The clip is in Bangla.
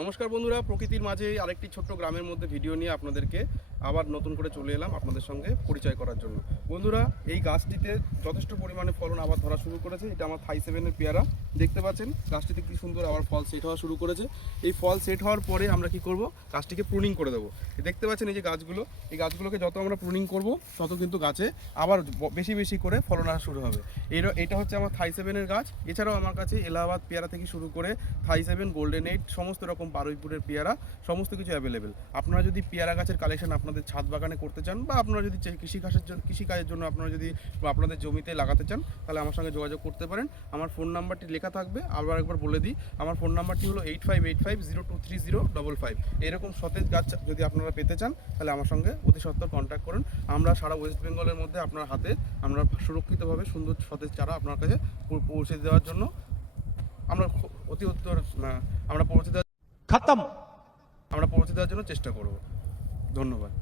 নমস্কার বন্ধুরা, প্রকৃতির মাঝে আরেকটি ছোট্ট গ্রামের মধ্যে ভিডিও নিয়ে আপনাদেরকে আবার নতুন করে চলে এলাম আপনাদের সঙ্গে পরিচয় করার জন্য। বন্ধুরা, এই গাছটিতে যথেষ্ট পরিমাণে ফলন আবার ধরা শুরু করেছে। এটা আমার থাই সেভেনের পেয়ারা, দেখতে পাচ্ছেন গাছটিতে কি সুন্দর আবার ফল সেট হওয়া শুরু করেছে। এই ফল সেট হওয়ার পরে আমরা কি করব, গাছটিকে প্রুনিং করে দেবো। দেখতে পাচ্ছেন এই যে গাছগুলো, এই গাছগুলোকে যত আমরা প্রুনিং করব তত কিন্তু গাছে আবার বেশি বেশি করে ফলন আসা শুরু হবে। এটা হচ্ছে আমার থাই সেভেনের গাছ। এছাড়াও আমার কাছে এলাহাবাদ পেয়ারা থেকে শুরু করে থাই সেভেন, গোল্ডেন এইট, সমস্ত রকম বারুইপুরের পেয়ারা সমস্ত কিছু অ্যাভেলেবেল। আপনারা যদি পেয়ারা গাছের কালেকশন আপনাদের ছাদ বাগানে করতে চান, বা আপনারা যদি কৃষিকাজের জন্য আপনারা যদি আপনাদের জমিতে লাগাতে চান, তাহলে আমার সঙ্গে যোগাযোগ করতে পারেন। আমার ফোন নাম্বারটি লেখা থাকবে, আবার একবার বলে দিই। আমার ফোন নাম্বারটি হলো 8585023055। এরকম সতেজ গাছ যদি আপনারা পেতে চান, তাহলে আমার সঙ্গে অতি সত্বর কন্ট্যাক্ট করুন। আমরা সারা ওয়েস্ট বেঙ্গলের মধ্যে আপনার হাতে আমরা সুরক্ষিতভাবে সুন্দর সতেজ চারা আপনার কাছে পৌঁছে দেওয়ার জন্য আমরা অতি উত্তর আমরা পৌঁছে দেওয়ার खत्म। জন্য চেষ্টা করব। ধন্যবাদ।